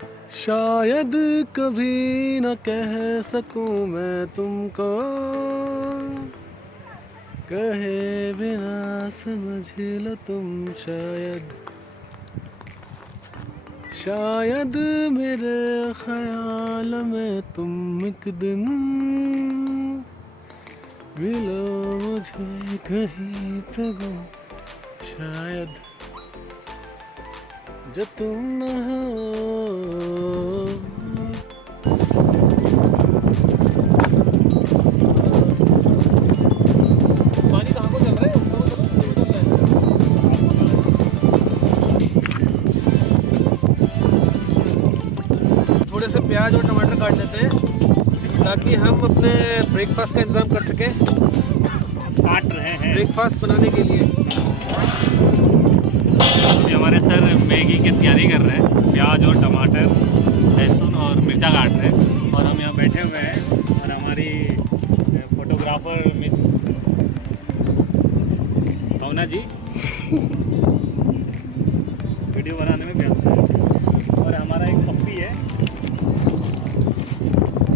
शायद कभी न कह सकूं मैं तुमको, कहे बिना समझ लो तुम। शायद मेरे ख्याल में तुम एक दिन मिलो मुझे कहीं पे गो। शायद जो तुम न हो। पानी कहाँ को चल रहा है? थोड़े से प्याज और टमाटर काट लेते हैं ताकि हम अपने ब्रेकफास्ट का इंतजाम कर सकें। काट रहे हैं ब्रेकफास्ट बनाने के लिए। हमारे सर मैगी की तैयारी कर रहे हैं, प्याज और टमाटर लहसुन और मिर्चा काट रहे हैं और हम यहाँ बैठे हुए हैं और हमारी फोटोग्राफर मिस भावना जी वीडियो बनाने में व्यस्त है और हमारा एक पप्पी है,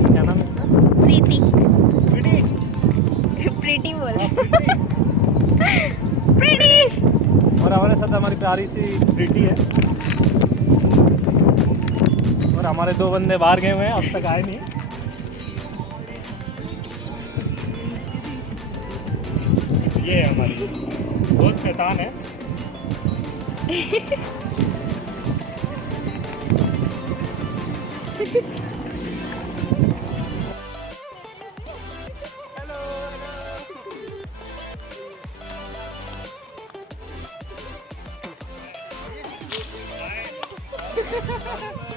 क्या नाम है इसका? प्रीति। प्रीति प्रीति बोले। प्रीति। और हमारे साथ हमारी प्यारी सी प्रीति है और हमारे दो बंदे बाहर गए हुए हैं, अब तक आए नहीं। ये है हमारी बहुत शैतान है।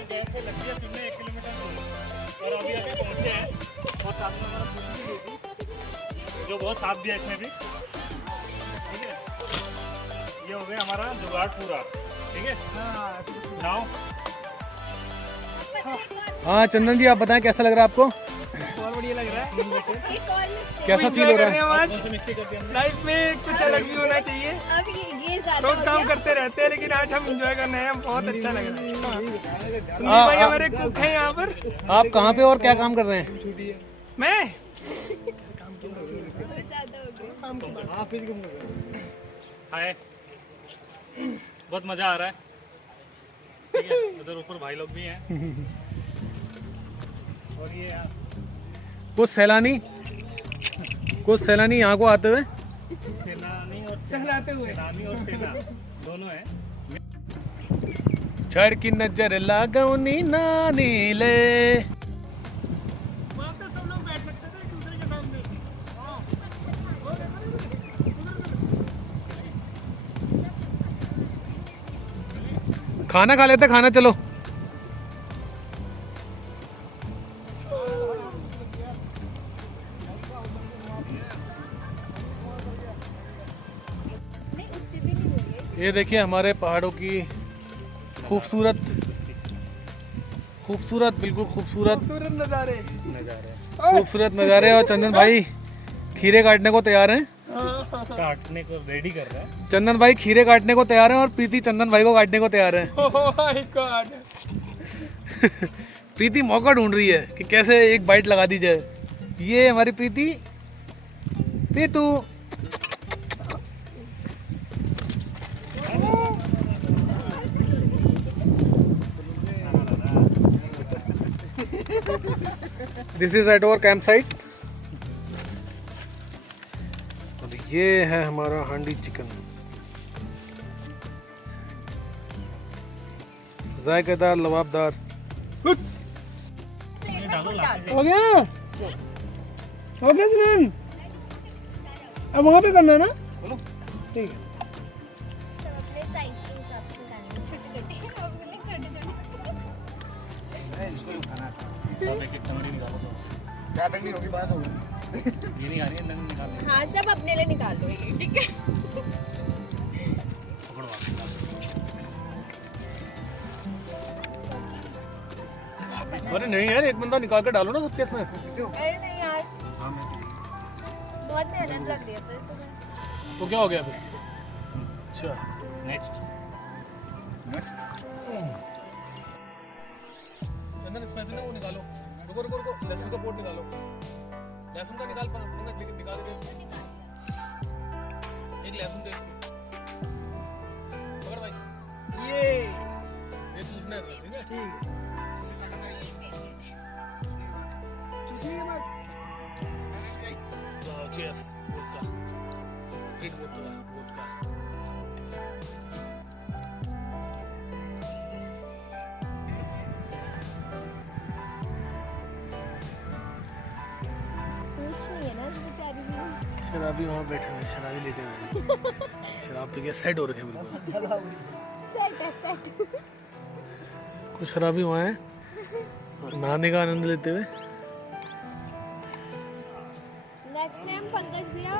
जैसे लगती है सुनने 1 किलोमीटर दूर और अभी अभी पहुंचे हैं और साथ में हमारा दूसरी बेटी जो बहुत साथ दिया इसमें भी। ठीक है, ये हो गया हमारा जुगाड़ पूरा। ठीक है, नाउ हाँ चंदन जी, आप बताएं कैसा लग रहा है आपको? बहुत बढ़िया लग रहा है। कैसा फील हो रहा है? लाइफ में कुछ अलग भी होना चाहिए। अब ये ज्यादा रोज काम करते रहते हैं लेकिन आज हम एंजॉय करने हैं, बहुत अच्छा लग रहा है। संदीप भाई हमारे कुक हैं यहाँ पर। आप कहाँ पे और क्या काम कर रहे हैं? मैं हाय, बहुत मजा आ रहा है। ठीक है, उधर ऊपर भाई लोग भी हैं और ये कुछ सैलानी यहाँ को आते हुए सहलाते हुए सेनानी और सेना दोनों हैं। छड़ की नजर लागौनी नानी ले। वहाँ पे सब लोग बैठ सकते थे एक दूसरे के सामने। खाना खा लेते, खाना चलो। ये देखिए हमारे पहाड़ों की खूबसूरत बिल्कुल खूबसूरत नज़ारे। खूबसूरत नज़ारे। और चंदन भाई खीरे काटने को तैयार हैं। काटने को रेडी कर रहा है। चंदन भाई खीरे काटने को तैयार हैं और प्रीति चंदन भाई को काटने को तैयार है। Oh my God. प्रीति मौका ढूंढ रही है कि कैसे एक बाइट लगा दी जाए। ये हमारी Preeti. Preetu this is at our camp site. और ये है हमारा हांडी चिकन, जायकेदार लबाबदार। हो गया स्नान। अब वहाँ पे करना है ना? ठीक है। अपने साइज के हिसाब से डालना, छोटे-छोटे और बोले छोटे-छोटे। क्या टंगी होगी बात होगी। ये नहीं आ रही है, नन निकाल दे। हाँ सब अपने लिए निकाल दो ये, ठीक है। अरे नहीं यार, एक बंदा निकाल के डालो ना सबके इसमें। अरे नहीं यार, बहुत मेहनत लग रही है फिर तुम्हें। तो क्या हो गया फिर? अच्छा नेक्स्ट चंदन इसमें से ना वो निकालो, रुको रुको रुको, लहसुन का पोट निकालो, लहसुन का निकाल निकाल दे इसको, एक लहसुन दे इसको, पकड़ भाई, ये चूसना है, ठीक है, ठीक है, चूसने के बाद चीयर्स, वोडका, स्प्रिट वोडका, शराबी वहाँ बैठे हुए, शराबी लेटे हुए, शराब पी के सेट हो रखे हैं बिल्कुल, सेट कुछ शराबी वहाँ है नहाने का आनंद लेते हुए। नेक्स्ट टाइम पंकज भैया